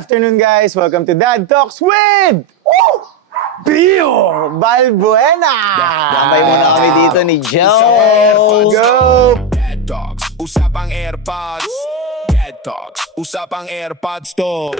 afternoon, guys. Welcome to Dad Talks with Pio Balbuena. Tambay muna kami dito ni Joe. Go! Dad Talks, usapang AirPods. Dad Talks, usapang AirPods to.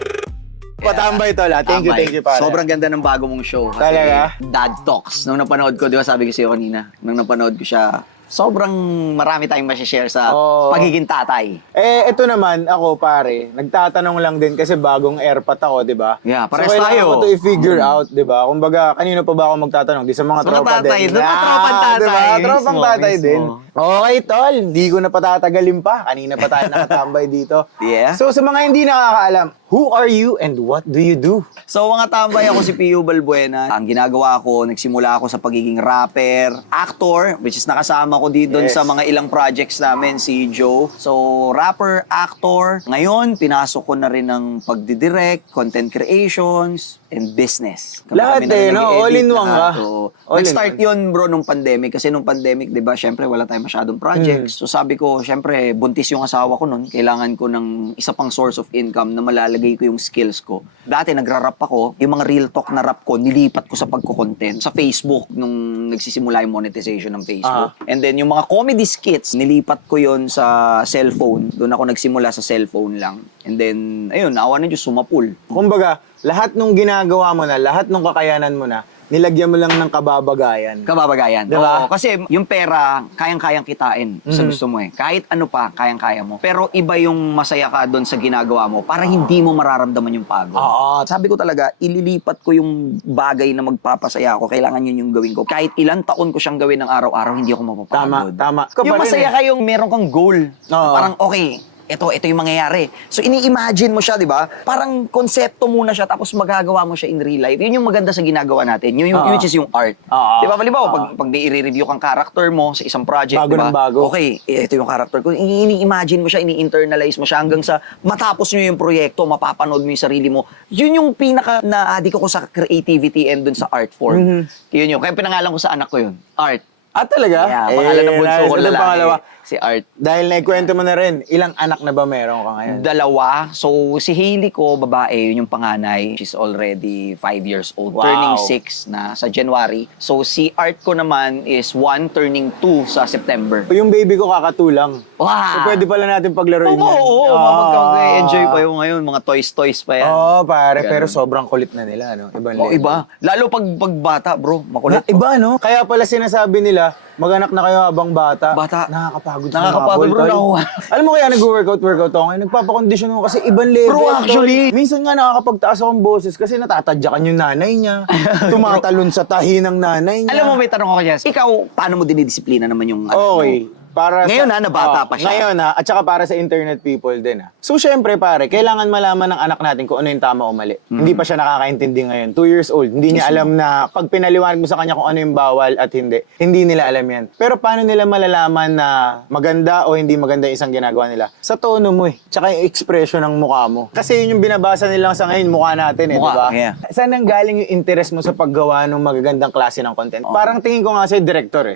Patambay tol. Thank you, pare. Sobrang ganda ng bago mong show. Kasi Talaga? Dad Talks. Nung napanood ko, di ba sabi ko sa'yo kanina, nung napanood ko siya, sobrang marami tayong masishare sa Oo. pagiging tatay. Ito naman, ako pare, nagtatanong lang din kasi bagong airpot ako, di ba? Yeah, so, pares kailangan tayo. ko to i-figure out, di ba? Kumbaga, kanino pa ba ako magtatanong? Di sa mga Sa mga tropa tatay, din. sa mga tropang tatay. Di ba? Tropang Mismo, tatay mismo. din. Okay, tol. Hindi ko na patatagalin pa. Kanina pa tayo nakatambay dito. Yeah. So, sa mga hindi nakakaalam, who are you and what do you do? So mga tambay, ako si Pio Balbuena. Ang ginagawa ko, nagsimula ako sa pagiging rapper, actor, which is nakasama ko dito Yes. sa mga ilang projects namin, si Joe. So rapper, actor. Ngayon, pinasok ko na rin ng pagdidirect, content creations, and business. Lahat na rin no? nag-i-edit, All in one lahat. ka. So, All in nag-start one. yun bro nung pandemic. Kasi nung pandemic, di ba, syempre wala tayong masyadong projects. So sabi ko, syempre, buntis yung asawa ko nun. Kailangan ko ng isa pang source of income na malalagay ko yung skills ko. Dati nagra-rap ako, yung mga real talk na rap ko, nilipat ko sa pagko-content sa Facebook nung nagsisimula yung monetization ng Facebook. And then yung mga comedy skits, nilipat ko yon sa cellphone. Doon ako nagsimula sa cellphone lang. And then, ayun, naawa na Diyos, sumapul. Kumbaga, lahat nung ginagawa mo na, lahat nung kakayanan mo na, nilagyan mo lang ng kababagayan. Kababagayan. Diba? Oo, kasi yung pera, kayang-kayang kitain sa gusto mo eh. Kahit ano pa, kayang-kaya mo. Pero iba yung masaya ka doon sa ginagawa mo para hindi mo mararamdaman yung pagod. Oo. Sabi ko talaga, ililipat ko yung bagay na magpapasaya ako. Kailangan yun yung gawin ko. Kahit ilang taon ko siyang gawin ng araw-araw, hindi ako mapapagod. Tama. Yung Ka pa rin masaya eh. ka yung meron kang goal. Oo. Parang okay, ito yung mangyayari. So, ini-imagine mo siya, di ba? Parang konsepto muna siya, tapos magagawa mo siya in real life. Yun yung maganda sa ginagawa natin. Yun which is yung art. Oo. Di ba? Halimbawa, pag may i-review kang character mo sa isang project, Bago di ba? ng bago. Okay, ito yung character ko. Ini-imagine mo siya, ini-internalize mo siya hanggang sa matapos nyo yung proyekto, mapapanood mo yung sarili mo. Yun yung pinaka na-addict ko sa creativity and dun sa art form. Yun yun. Kaya pinangalan ko sa anak ko yun, Art. Talaga? Yeah, pangalan ng bunso ko nice. Anong lalaki, pangalawa? si Art. Dahil naikwento mo na rin, ilang anak na ba meron ka ngayon? Dalawa. So, si Hailey ko, babae, yun yung panganay. She's already 5 years old. Wow. Turning 6 na sa January. So, si Art ko naman is 1 turning 2 sa September. Yung baby ko kakatulang. Wow! So pwede pala natin paglaruin yan. Oo, magka-enjoy pa yung ngayon. Mga toys pa yan. Oo, pare. Ganun. Pero sobrang kulit na nila, no? Ibang Oh, level. iba. Lalo pag bata, bro. Makulit. Iba, no? Kaya pala sinasabi nila, mag-anak na kayo habang bata. Bata. Nakakapagod sa Nakakapagod, mga bro, tol. nakuha. Alam mo kaya nag-workout ako ngayon. Nagpapakondisyon ako kasi ibang level. Bro, tol. actually. Minsan nga nakakapagtaas akong boses kasi natatadyakan yung nanay niya. Tumatalon sa tahi ng nanay niya. Alam mo, may tanong ako dyan. Ikaw, paano mo dinidisiplina naman yung Okay. Para Ngayon sa, nabata pa siya. Ngayon at saka para sa internet people din So syempre pare, kailangan malaman ng anak natin kung ano yung tama o mali. Hindi pa siya nakakaintindi ngayon. 2 years old, hindi niya alam na pag pinaliwanag mo sa kanya kung ano yung bawal at hindi nila alam yan. Pero paano nila malalaman na maganda o hindi maganda yung isang ginagawa nila? Sa tono mo tsaka yung expression ng mukha mo. Kasi yun yung binabasa nila sa ngayon, mukha natin di Mukha, ba? yeah. Saan nang galing yung interest mo sa paggawa ng magagandang klase ng content? Parang tingin ko nga sa'yo, director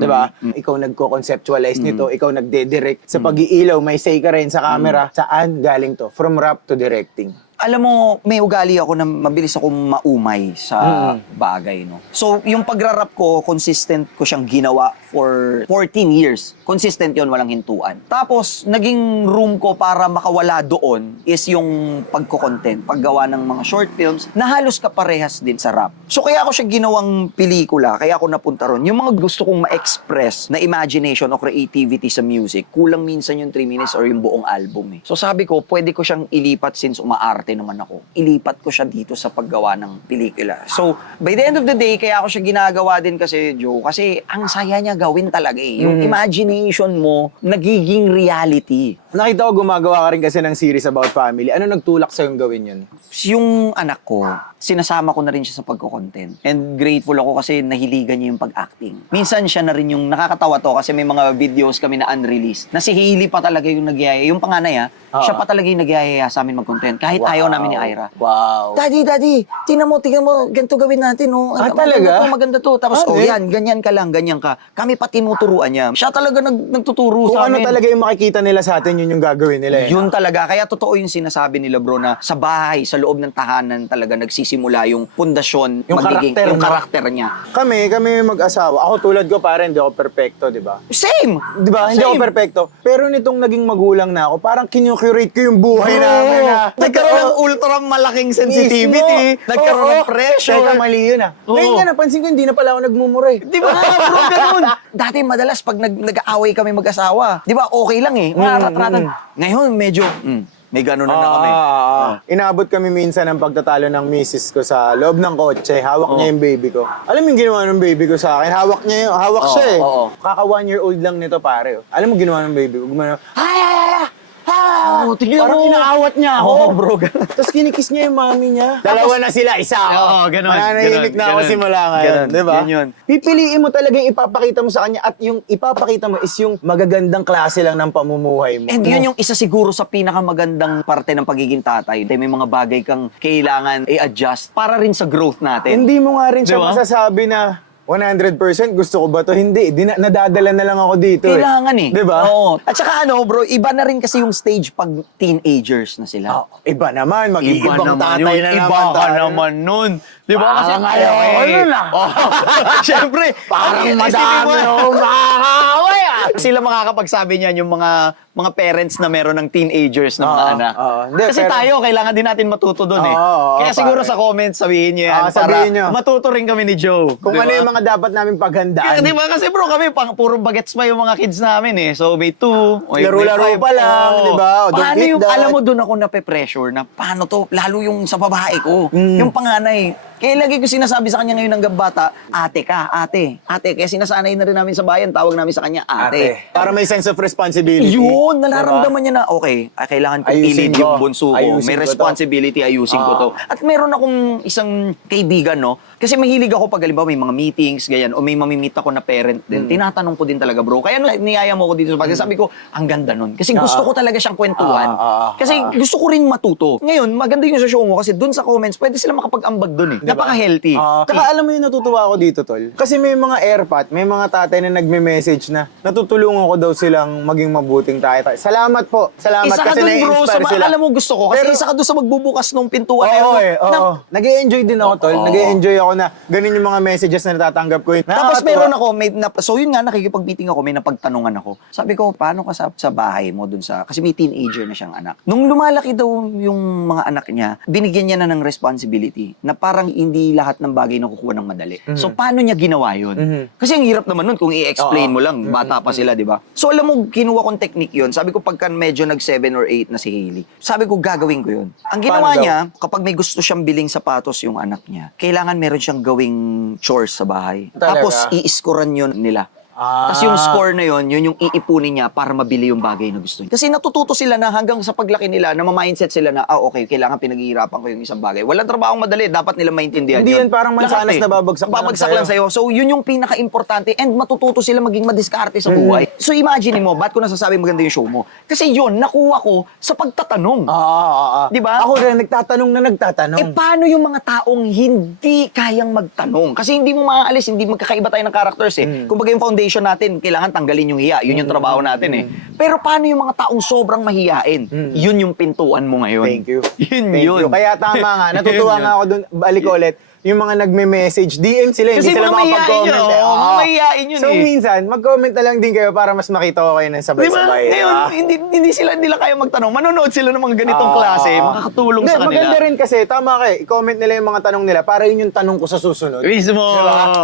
di ba? Ikaw nagko-conceptualize nito, ikaw nagde-direct. Sa pag-iilaw, may say ka rin sa camera. Saan galing to? From rap to directing. Alam mo, may ugali ako na mabilis akong maumay sa bagay, no? So, yung pagrarap ko, consistent ko siyang ginawa for 14 years. Consistent yon, walang hintuan. Tapos, naging room ko para makawala doon is yung pagko-content, paggawa ng mga short films na halos kaparehas din sa rap. So, kaya ako siya ginawang pelikula, kaya ako napunta ron. Yung mga gusto kong ma-express na imagination o creativity sa music, kulang minsan yung 3 minutes or yung buong album So, sabi ko, pwede ko siyang ilipat since umaarte naman ako. Ilipat ko siya dito sa paggawa ng pelikula. So, by the end of the day, kaya ako siya ginagawa din kasi, Joe, kasi ang saya niya gawin talaga Yung imagination mo, nagiging reality. Nakita ko gumagawa ka rin kasi ng series about family. Ano nagtulak sa'yo gawin yun? Yung anak ko, sinasama ko na rin siya sa pagko-content. And grateful ako kasi nahiligan niya yung pag-acting. Minsan siya na rin yung nakakatawa to kasi may mga videos kami na unreleased. Na si Hailey pa talaga yung nagyaya. Yung panganay siya pa talaga yung nagyayaya sa amin mag-content. Kahit ayaw Ayaw namin ni Ira. Wow. Daddy, tingnan mo, ganito gawin natin, oh. Talaga? Maganda to. Tapos, yan, ganyan ka lang, ganyan ka. Kami pa tinuturuan niya. Siya talaga nagtuturo Kung sa ano amin. talaga yung makikita nila sa atin, yun yung gagawin nila. Yun talaga. Kaya totoo yung sinasabi nila, bro, na sa bahay, sa loob ng tahanan talaga nagsisimula yung pundasyon, Yung karakter, yung no? karakter niya. Kami mag-asawa. Ako tulad ko, parang hindi ako perfecto, di ba? Same! Di ba? Hindi ako perfecto. Pero nitong naging magulang na ako, parang kinurate ko yung buhay namin na. Nagkaroon ng ultra malaking sensitivity. Mismo. Nagkaroon Oo. ng pressure. Teka, mali yun ah. Oo. Ngayon nga, napansin ko, hindi na pala ako nagmumura eh. Di ba, bro, ganun. Dati madalas pag nag-aaway kami mag-asawa, di ba, okay lang eh. Mararat-ratan. Ngayon, medyo, may ganun na kami. Inabot kami minsan ng pagtatalo ng misis ko sa loob ng kotse. Hawak niya yung baby ko. Alam mo yung ginawa ng baby ko sa akin? Hawak siya eh. Oo. Kaka 1 year old lang nito pare. Alam mo ginawa ng baby ko? Gumano, Tignan parang mo. inaawat niya ako. Oo, bro. Tapos kinikiss niya yung mami niya. Dalawa na sila, isa ako. Oo, ganun, Mananahimik na ako ganun, simula ngayon. ganun, Di ba? yun. Pipiliin mo talaga yung ipapakita mo sa kanya at yung ipapakita mo is yung magagandang klase lang ng pamumuhay mo. And yun yung isa siguro sa pinakamagandang parte ng pagiging tatay. May mga bagay kang kailangan i-adjust para rin sa growth natin. Hindi mo nga rin siya Di ba? masasabi na 100% gusto ko ba to? Hindi. Nadadala na lang ako dito. Kailangan eh. Di ba? Oo. At saka bro, iba na rin kasi yung stage pag teenagers na sila. Iba naman. Mag-iibang tatay yun. na Iba naman ka tayo. naman nun. Di ba? Kasi Parang ayaw na. Siyempre. Parang isipin madami mo, akong makakaway ah. Sila makakapagsabi niyan yung mga parents na meron ng teenagers na mga Oo, anak. oo. Hindi, Kasi pero- tayo, kailangan din natin matuto doon eh. Oo, Kaya siguro pare. sa comments, sabihin niyo yan Oo, sabihin niyo. para matuto rin kami ni Joe. Kung Di ano ba? yung mga dapat namin paghandaan. Di ba? Kasi bro, kami puro bagets pa yung mga kids namin eh. So may 2, Laro-laro pa lang, di ba? O, don't Paano eat yung, that. alam mo doon ako nape-pressure na paano to, lalo yung sa babae ko, Mm. yung panganay. Kaya lagi ko sinasabi sa kanya ngayon ng bata, ate ka, ate. Ate, kaya sinasanay na rin namin sa bayan, tawag namin sa kanya, ate. Para may sense of responsibility. Yun, Diba? nararamdaman niya na, okay, kailangan kong Ayusin ilid ko. yung bunso ko. Ayusin May ko to. responsibility, ayusin ko to. At meron akong isang kaibigan, no? Kasi mahilig ako pag, halimbawa, may mga meetings, ganyan, o may mamimit ako na parent din. Tinatanong ko din talaga, bro. Kaya nung niyaya mo ko dito sa podcast, sabi ko, ang ganda nun. Kasi gusto ko talaga siyang kwentuhan. Kasi gusto ko rin matuto. Ngayon, maganda yung sa show mo kasi dun sa comments, pwede sila makapag-ambag dun eh. Diba? Napaka-healthy. Tsaka alam mo yung natutuwa ako dito, Tol. Kasi may mga airpat, may mga tatay na nagme-message na natutulungan ko daw silang maging mabuting tatay. Salamat po. Salamat Isa ka kasi dun, bro, na-inspire sila. alam mo gusto ko. Kasi Pero- isa ka dun sa magbubukas ng pintuan na Oo, yun. Nag-e-enjoy din ako, Tol. Oo. Nag-e-enjoy ako na ganun yung mga messages na natatanggap ko. Tapos meron ako, so yun nga, nakikipag-meeting ako, may napagtanungan ako. Sabi ko, paano ka sa bahay mo dun sa, kasi may teenager na siyang anak. Nung lumalaki daw yung mga anak niya, binigyan niya na ng responsibility na parang hindi lahat ng bagay nakukuha ng madali. So paano niya ginawa yun? Kasi ang hirap naman nun kung i-explain mo lang, bata pa sila, di ba? So alam mo, kinuha kong technique yun. Sabi ko, pagka medyo nag-7 or 8 na si Hailey, sabi ko, gagawin ko yun. Ang ginawa Paano daw? niya, kapag may gusto siyang biling sapatos yung anak niya, kailangan meron siyang gawing chores sa bahay. Talaga? Tapos i-scorean yun nila. Tapos yung score na yun yung iipunin niya para mabili yung bagay na gusto niya. Kasi natututo sila na hanggang sa paglaki nila, na ma-mindset sila na, okay, kailangan pinaghihirapan ko yung isang bagay. Walang trabahong madali, dapat nila maintindihan Hindi yun. yan parang mansanas Lahat na babagsak na lang babagsak lang sa'yo. So yun yung pinaka-importante and matututo sila maging madiskarte sa buhay. So imagine mo, ba't ko nasasabi maganda yung show mo? Kasi yun, nakuha ko sa pagtatanong. Di ba? Ako rin, nagtatanong na nagtatanong. Paano yung mga taong hindi kayang magtanong? Kasi hindi mo maaalis, hindi magkakaiba tayo ng characters eh. Kumbaga yung foundation natin, kailangan tanggalin yung hiya. Yun yung trabaho natin eh. Pero paano yung mga taong sobrang mahiyain? Yun yung pintuan mo ngayon. Thank you. Yun Thank yun. you. Kaya tama nga, natutuwa Yun nga ako dun, balik ko ulit, yung mga nagme-message, DM sila, Kasi hindi sila mga mahihain makapag-comment. yun, mga mahihain yun So eh. minsan, mag-comment na lang din kayo para mas makita ko kayo ng Di ba? sabay-sabay. Ngayon, hindi nila kaya magtanong. Manonood sila ng mga ganitong klase, makakatulong Hindi, sa kanila. maganda rin kasi, tama ka eh, i-comment nila yung mga tanong nila para yun yung tanong ko sa susunod. Mismo,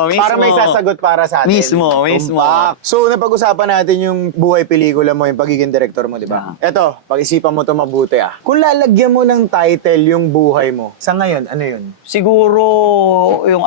mismo. Para may sasagot para sa atin. Mismo. Tumpak. So, napag-usapan natin yung buhay pelikula mo, yung pagiging director mo, di ba? Eto, pag-isipan mo to mabuti ah. Kung lalagyan mo ng title yung buhay mo, sa ngayon, ano yun? Siguro, yung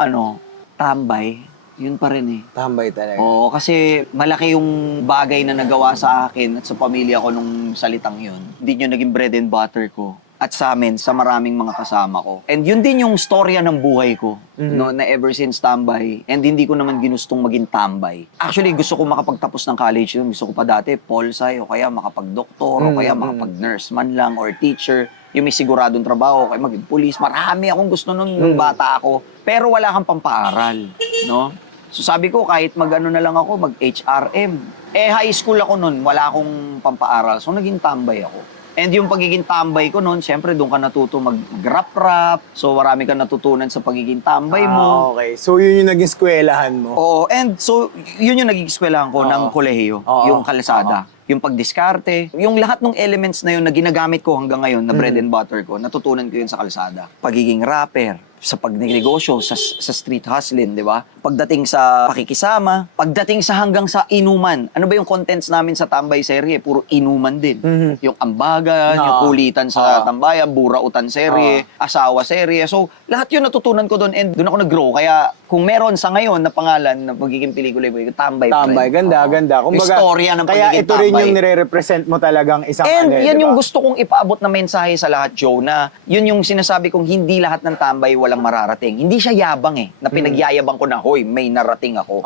tambay, yun pa rin eh. Tambay talaga. Oo, kasi malaki yung bagay na nagawa sa akin at sa pamilya ko nung salitang yun. Hindi yun naging bread and butter ko. At sa amin, sa maraming mga kasama ko. And yun din yung storya ng buhay ko. No, na ever since tambay. And hindi ko naman ginustong maging tambay. Actually, gusto ko makapagtapos ng college yun. Gusto ko pa dati, pol sci, o kaya makapag-doktor, o kaya makapag-nurse man lang, or teacher. yung may siguradong trabaho, kaya maging police. Marami akong gusto nun nung bata ako. Pero wala kang pampaaral, no? So sabi ko, kahit mag-ano na lang ako, mag-HRM. High school ako nun, wala akong pampaaral. So naging tambay ako. And yung pagiging tambay ko noon, siyempre doon ka natuto mag-rap-rap. So marami ka natutunan sa pagiging tambay mo. Okay. So yun yung naging eskwelahan mo. Oo, and so yun yung naging eskwelahan ko ng kolehiyo, yung kalsada. Yung pagdiskarte, yung lahat ng elements na yun na ginagamit ko hanggang ngayon na bread and butter ko, natutunan ko yun sa kalsada. Pagiging rapper, sa pagnegosyo, sa street hustling, di ba? Pagdating sa pakikisama, pagdating sa hanggang sa inuman. Ano ba yung contents namin sa Tambay serye? Puro inuman din. Yung ambagan, yung kulitan sa tambayan, burautan serye, asawa serye. So, lahat yun natutunan ko doon and doon ako nag-grow. Kaya kung meron sa ngayon na pangalan na magiging pelikula, Tambay pa rin. Tambay, ganda, ganda. Kumbaga, istorya ng kaya pagiging ito rin tambay. yung nire-represent mo talagang isang And ano, yan diba? yung gusto kong ipaabot na mensahe sa lahat, Joe, na yun yung sinasabi kong hindi lahat ng tambay walang mararating. Hindi siya yabang na pinagyayabang ko na, hoy, may narating ako.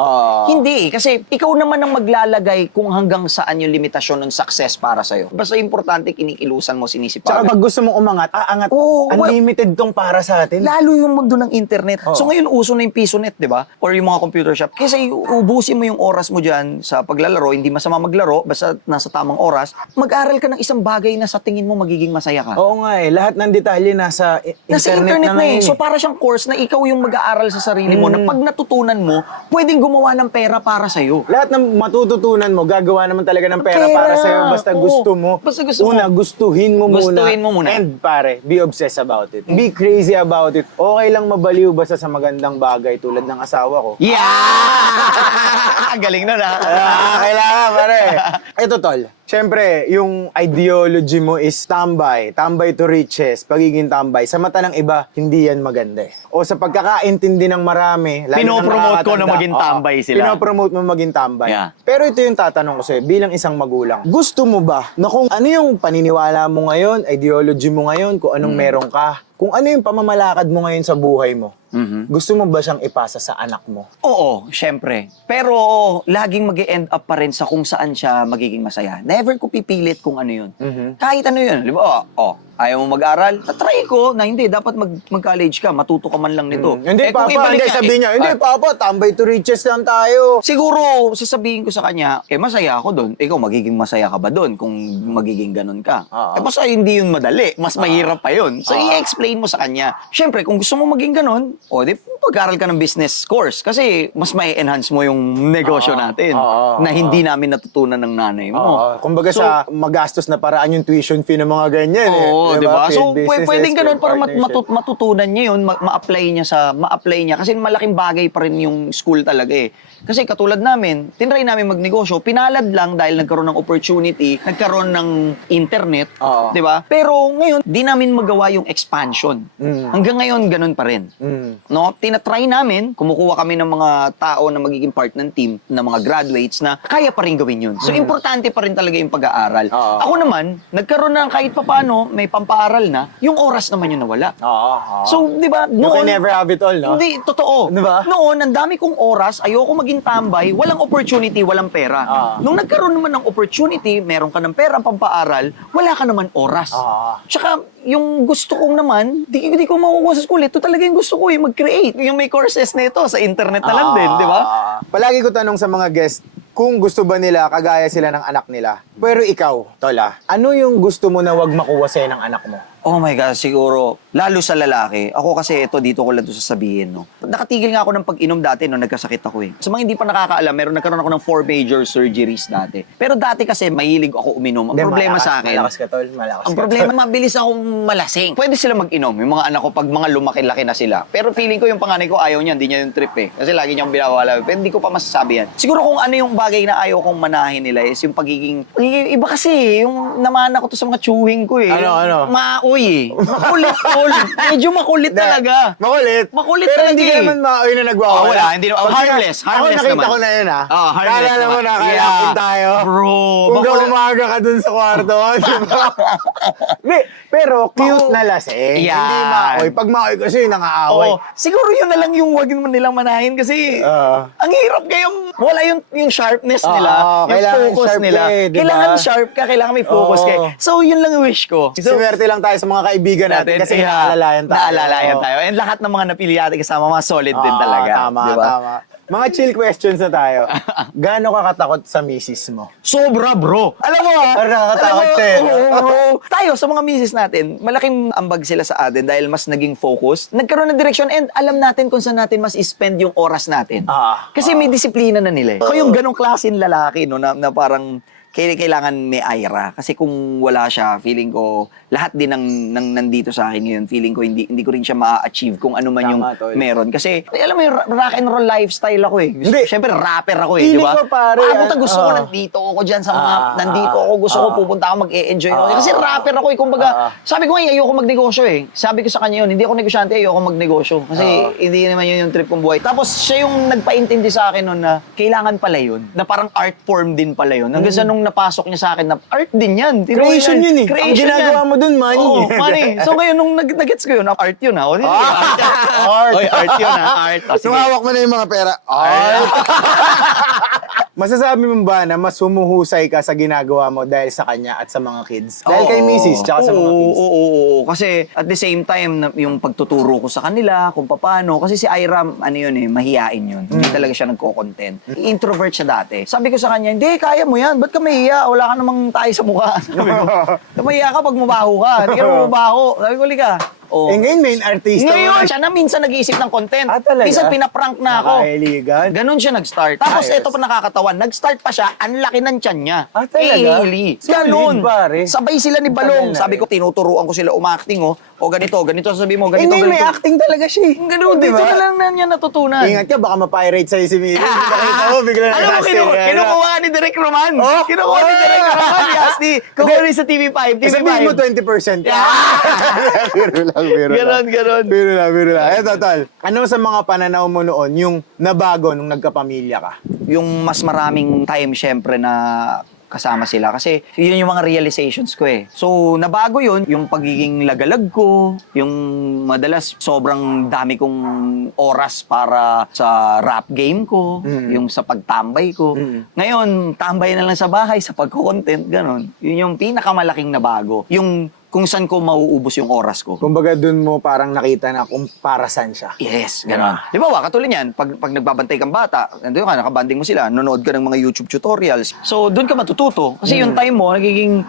Hindi kasi ikaw naman ang maglalagay kung hanggang saan yung limitasyon ng success para sa'yo. Basta importante, kinikilusan mo, Tsaka sinisipagan. pag gusto mong umangat, aangat. Oo, Unlimited tong para sa atin. Lalo yung mundo ng internet. So ngayon, uso na yung PisoNet, di ba? Or yung mga computer shop. Kasi ubusin mo yung oras mo dyan sa paglalaro, hindi masama maglaro, basta nasa tamang oras, mag-aral ka ng isang bagay na sa tingin mo magiging masaya ka. Oo nga lahat ng detalye nasa Nasa internet na ngayon So para siyang course na ikaw yung mag-aaral sa sarili mo na pag natutunan mo, pwedeng gumawa ng pera para sa'yo. Lahat ng matututunan mo, gagawa naman talaga ng pera para sa'yo. Basta Oo. gusto mo. Basta gusto mo. Una, gustuhin mo muna. Gustuhin mo muna. And pare, be obsessed about it. Be crazy about it. Okay lang mabaliw basta sa magandang bagay tulad ng asawa ko. Yeah! Galing nun Kailangan pare. Ito tol. Siyempre, yung ideology mo is tambay to riches, pagiging tambay. Sa mata ng iba, hindi yan maganda eh. O sa pagkakaintindi ng marami, lalo Pinopromote ng ko na nakakatanda, maging tambay sila. Pinopromote mo maging tambay. Yeah. Pero ito yung tatanong ko sa'yo, bilang isang magulang. Gusto mo ba na kung ano yung paniniwala mo ngayon, ideology mo ngayon, kung anong meron ka, kung ano yung pamamalakad mo ngayon sa buhay mo, gusto mo ba siyang ipasa sa anak mo? Oo, syempre. Pero laging mag-e-end up pa rin sa kung saan siya magiging masaya. Never ko pipilit kung ano yun. Kahit ano yun. Di ba? Ayaw mo mag-aral? Try ko na hindi. Dapat mag-college ka. Matuto ka man lang nito. Hindi, kung papa. ibalik Hindi, niya, sabihin niya, hindi, papa, tambay to riches lang tayo. Siguro, sasabihin ko sa kanya, masaya ako doon. Ikaw, magiging masaya ka ba doon kung magiging ganun ka? Basta hindi yun madali. Mas mahirap pa yun. So, i-explain mo sa kanya. Siyempre, kung gusto mo maging ganun, di pag-aral ka ng business course. Kasi, mas may enhance mo yung negosyo natin na hindi namin natutunan ng nanay mo. Kumbaga sa magastos na paraan yung tuition fee ng mga ganyan. Oo, di ba? So, Field businesses, pwedeng ganun para partnership. matutunan niya yun, ma-apply niya. Kasi malaking bagay pa rin yung school talaga eh. Kasi katulad namin, tinry namin magnegosyo, pinalad lang dahil nagkaroon ng opportunity, nagkaroon ng internet, di ba? Pero ngayon, di namin magawa yung expansion. Hanggang ngayon, ganun pa rin. No? Tinatry namin, kumukuha kami ng mga tao na magiging part ng team, ng mga graduates na kaya pa rin gawin yun. So, importante pa rin talaga yung pag-aaral. Ako naman, nagkaroon na kahit papaano, may pampaaral na, yung oras naman yung nawala. So, di ba, You can never have it all, no? hindi, totoo. Di ba? Noon, ang dami kong oras, ayoko maging tambay, walang opportunity, walang pera. Nung nagkaroon naman ng opportunity, meron ka ng pera, pampaaral, wala ka naman oras. Tsaka, yung gusto kong naman, di ko makukuha sa school. Ito talaga yung gusto ko, yung mag-create. Yung may courses na ito, sa internet na lang din, di ba? Palagi ko tanong sa mga guest, kung gusto ba nila, kagaya sila ng anak nila. Pero ikaw, Tola, ano yung gusto mo na wag makuha sa'yo ng anak mo? Oh my God, siguro, lalo sa lalaki. Ako kasi dito ko lang ito sasabihin, no. Nakatigil nga ako ng pag-inom dati nung nagkasakit ako eh. Sa mga hindi pa nakakaalam, nagkaroon ako ng 4 major surgeries dati. Pero dati kasi mahilig ako uminom. Ang problema sa akin, Malakas ka, Tol. Malakas ang ka. problema, mabilis akong malasing. Pwede sila mag-inom, yung mga anak ko, pag mga lumaki-laki na sila. Pero feeling ko yung panganay ko, ayaw niya, hindi niya yung trip eh. Kasi lagi niyang binawala. Pero hindi ko pa masasabi yan. Siguro kung ano yung bagay na ayaw kong manahin nila is yung pagiging iba kasi, yung namana ko to sa mga chewing ko eh. Ano? Maoy eh. Makulit, tol. Medyo makulit talaga. Makulit. Makulit Pero talaga hindi ka eh. naman maoy na nagwawala. Wala, hindi naman. Harmless Ako harmless nakita naman. ko na yun ha. Harmless Kaalala mo naman. na, kailangan tayo. Bro, Kung makulit. umaga ka dun sa kwarto, di ba? Pero cute na lasing. Yeah. Hindi maoy. Pag maoy kasi nangaaway. Siguro yun na lang yung wag mo nilang manahin kasi ang hirap kayong wala yung sharpness nila, yung kailangan focus sharp nila. eh, di ba? Kailangan sharp ka, kailangan may focus ka. Oo. So, yun lang yung wish ko. So, Swerte lang tayo sa mga kaibigan natin kasi naalalayan tayo. Naalalayan tayo. And lahat ng mga napili natin kasama, mga solid din talaga. Tama, diba? tama. Mga chill questions na tayo. Gaano ka katakot sa misis mo? Sobra, bro. Alam mo ha? Parang nakakatakot siya eh, no? Oo. Tayo, sa mga misis natin, malaking ambag sila sa atin dahil mas naging focus. Nagkaroon ng direction and alam natin kung saan natin mas spend yung oras natin. Kasi may disiplina na nila eh. Ako yung ganong klaseng lalaki, no, na parang kailangan may aira. Kasi kung wala siya, feeling ko, lahat din ng nandito sa akin ngayon, feeling ko hindi ko rin siya ma-achieve kung ano man yung Tama, tol. meron. Kasi, alam mo yung rock and roll lifestyle ako eh. Hindi. Siyempre, rapper ako eh, di Feeling ba? ko, pare, Puta, gusto ko nandito ako dyan sa mga, nandito ako, gusto ko pupunta ako, mag-e-enjoy ako. Kasi rapper ako eh, kumbaga, sabi ko nga, ayoko magnegosyo eh. Sabi ko sa kanya yun, hindi ako negosyante, ayoko magnegosyo. Kasi hindi naman yun yung trip kong buhay. Tapos, siya yung nagpaintindi sa akin nun na kailangan pala yun, na parang art form din pala yun. Hanggang sa nung napasok niya sa akin na art din yan. Creation yun eh. Ang ginagawa mo dun, money. Oo, money. So ngayon, nung nag-gets ko yun, art yun ha. O, Art. Oy, art yun ha, art. O, sige. Nung hawak mo na yung mga pera, art. Masasabi mo ba na mas humuhusay ka sa ginagawa mo dahil sa kanya at sa mga kids? Dahil kay misis, tsaka sa mga kids? Oo. Kasi at the same time, yung pagtuturo ko sa kanila, kung paano. Kasi si Ira, ano yun eh, mahiyain yun. Hindi talaga siya nagko-content. Introvert siya dati. Sabi ko sa kanya, hindi, kaya mo yan. Ba't ka mahiya? Wala ka namang tayo sa mukha. Sabi ko, mahiya ka pag mabaho ka. Hindi ka mabaho. Sabi ko, lika. Oh. Eh ngayon, main artista Ngayon, mo. siya na minsan nag-iisip ng content. Talaga? Minsan pinaprank na ako. Nakailigan. Ganon siya nag-start. Tapos Ayos. ito pa nakakatawan, nag-start pa siya, ang laki ng tiyan niya. Talaga? Ili. Solid, Ganon. pare. Sabay sila ni Balong. Tagal na Sabi rin. ko, tinuturuan ko sila umacting, oh. O ganito sabi mo, Eh ganito, ngayon, may ganito. acting talaga siya eh. Ganon, Di dito ba? na lang na niya natutunan. Ingat ka, baka ma-pirate sa'yo si Miri. Nakita mo, bigla na Alam mo, kinukuha ni Direk Roman. Oh, Kinukuha ni Direk Roman. Yasti. Kukuha rin sa TV5. Sabihin mo 20%. Biro lang. Ganon. Biro lang. Eto, tol. Ano sa mga pananaw mo noon yung nabago nung nagkapamilya ka? Yung mas maraming time syempre na kasama sila kasi yun yung mga realizations ko eh. So, nabago yun, yung pagiging lagalag ko, yung madalas sobrang dami kong oras para sa rap game ko, yung sa pagtambay ko. Ngayon, tambay na lang sa bahay, sa pagko-content, ganon. Yun yung pinakamalaking nabago. Yung kung saan ko mauubos yung oras ko. Kumbaga dun mo parang nakita na kung para saan siya. Yes, gano'n. Di ba, katulad yan, pag nagbabantay kang bata, nandun ka, nakabanding mo sila, nanonood ka ng mga YouTube tutorials. So, doon ka matututo. Kasi yung time mo, nagiging,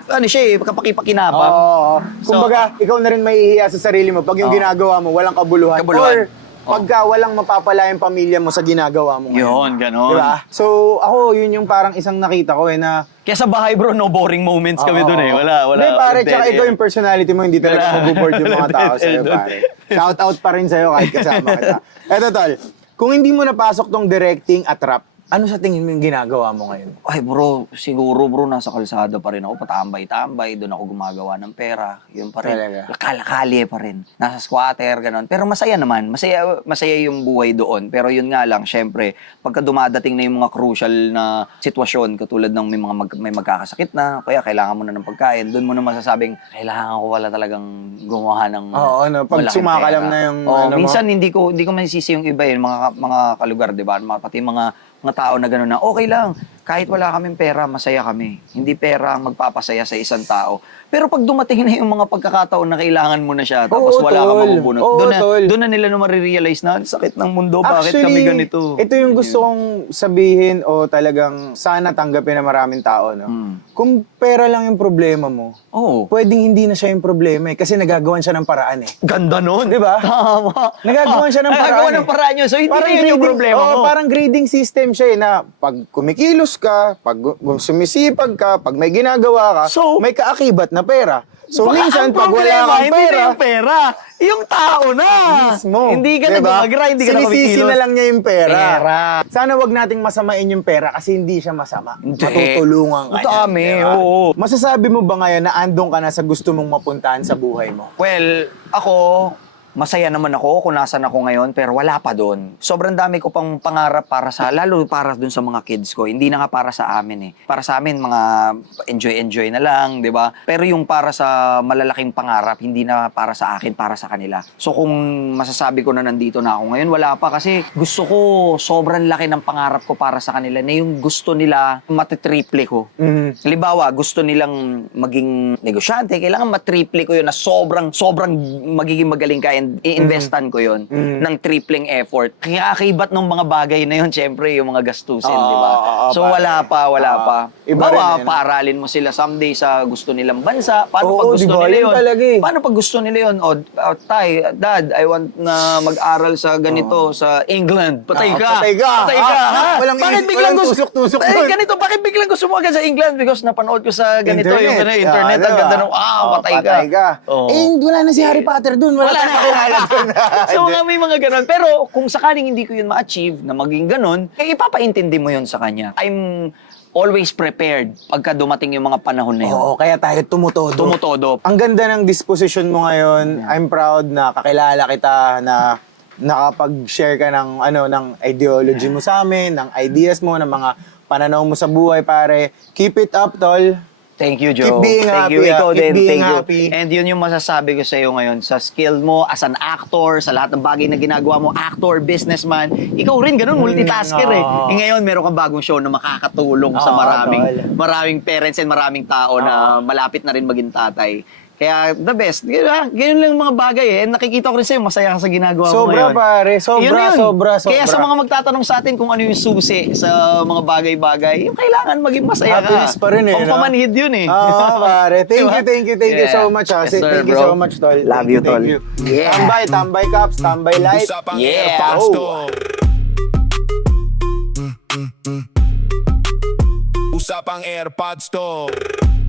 kapakipakinabang. Oo. Kumbaga, ikaw na rin maiiya sa sarili mo pag yung ginagawa mo, walang kabuluhan. Kabuluhan. Or pagka walang mapapala yung pamilya mo sa ginagawa mo ngayon. Yun, gano'n. Diba? So, ako, yun yung parang isang nakita ko na Kaya sa bahay, bro, no boring moments kami doon eh. Wala. Hindi, pare, Dead tsaka end. ikaw yung personality mo, hindi talaga Wala. mag-board yung mga tao Dead sa'yo, end. pare. Shout out pa rin sa'yo kahit kasama kita. Eto, tol, kung hindi mo napasok tong directing at rap, ano sa tingin mo yung ginagawa mo ngayon? Ay bro, siguro bro, nasa kalsada pa rin ako, patambay-tambay, doon ako gumagawa ng pera, yun pa rin. Talaga? Lakal-lakali pa rin. Nasa squatter, gano'n. Pero masaya naman, masaya yung buhay doon. Pero yun nga lang, syempre, pagka dumadating na yung mga crucial na sitwasyon, katulad ng may magkakasakit na, kaya kailangan mo na ng pagkain, doon mo na masasabing, kailangan ko wala talagang gumawa ng Oo, ano, pag malaking sumakalam pera. na yung Oo, ano mo. minsan hindi ko masisisi yung iba yun, mga kalugar, di ba? Pati mga tao na gano'n na, okay lang, kahit wala kaming pera, masaya kami. Hindi pera ang magpapasaya sa isang tao. Pero pag dumating na yung mga pagkakataon na kailangan mo na siya, tapos Oo, wala kang tol. mabubunot, Oo, tol. doon na nila na marirealize na, "Ang sakit ng mundo, bakit kami ganito?" Ito yung gusto kong sabihin o talagang sana tanggapin ng maraming tao, no? Kung pera lang yung problema mo, Oo. pwedeng hindi na siya yung problema eh, kasi nagagawan siya ng paraan eh. Ganda nun. Di ba? Tama. Nagagawan siya ng paraan Nagagawan eh. ng paraan yun. So, hindi na yun yung grading- problema oo, mo. parang grading system siya eh, na pag kumikilos ka, pag sumisipag ka, pag may ginagawa ka, So, may kaakibat na pera. So, Baka minsan, ang pag wala problema, kang hindi na pera, yung pera. Yung tao na. mismo. Hindi ka na Diba? gumagra, hindi ka na Sinisisi kumikilos. na lang niya yung pera. Pera. Sana wag nating masamain yung pera kasi hindi siya masama. Hindi. Matutulungan ka niya. Dami, diba? oo. Masasabi mo ba ngayon na andong ka na sa gusto mong mapuntahan sa buhay mo? Well, ako, masaya naman ako kung nasan ako ngayon, pero wala pa doon. Sobrang dami ko pang pangarap lalo para doon sa mga kids ko. Hindi na nga para sa amin eh. Para sa amin, mga enjoy na lang, di ba? Pero yung para sa malalaking pangarap, hindi na para sa akin, para sa kanila. So kung masasabi ko na nandito na ako ngayon, wala pa kasi gusto ko sobrang laki ng pangarap ko para sa kanila na yung gusto nila matitriple ko. Halimbawa, gusto nilang maging negosyante, kailangan matriple ko yun na sobrang magiging magaling ka and i-investan ko yun ng tripling effort. Kaya akibat ng mga bagay na yun, syempre, yung mga gastusin, di ba? So wala pa. Iba rin Bawa, yun. paaralin mo sila someday sa gusto nilang bansa. Paano pag gusto diba? nila Yun yun? talaga eh. Paano pag gusto nila yun? Tay, dad, I want na mag-aral sa ganito, sa England. Patay ka. Patay ka. Ha? Walang Bakit isip, biglang walang gusto? tusok-tusok Eh, dun. ganito, bakit biglang gusto mo agad sa England? Because napanood ko sa ganito, yung internet, ang diba? ganda ng, patay ka. Oo. Eh, wala na si Harry Potter dun. Wala tayong kakilala dun. So may mga ganon. Pero kung sakaling hindi ko yun ma-achieve na maging ganon, eh ipapaintindi mo yun sa kanya. I'm always prepared pagka dumating yung mga panahon na yun. Oo, kaya tayo tumutodo. Tumutodo. Ang ganda ng disposition mo ngayon. I'm proud na kakilala kita, na nakapag-share ka ng ideology mo sa amin, ng ideas mo, ng mga pananaw mo sa buhay, pare. Keep it up, tol. Thank you, Joe. Keep being Thank happy, you. Ikaw keep din. being Thank you. happy. And yun yung masasabi ko sa iyo ngayon. Sa skill mo as an actor, sa lahat ng bagay na ginagawa mo, actor, businessman, ikaw rin ganun, multitasker eh. oo. Eh ngayon, meron kang bagong show na makakatulong sa Oo, maraming parents and maraming tao na malapit na rin maging tatay. Kaya the best. Ganyan lang yung mga bagay eh. And nakikita ko rin sa'yo, masaya ka sa ginagawa mo Sobra, ngayon. pare. Yun na yun. Sobra. Kaya sa mga magtatanong sa atin kung ano yung susi sa mga bagay-bagay, yung kailangan maging masaya ka. Happiness pa rin eh, no? Pampamanhid yun eh. Oo, pare. Thank you Yeah. so much, ha. Yes, sir, Thank you bro. so much, tol. Love you, tol. Yeah. Tambay caps, tambay light. Usapang Yeah. AirPods Oh. to. Usapang AirPods to.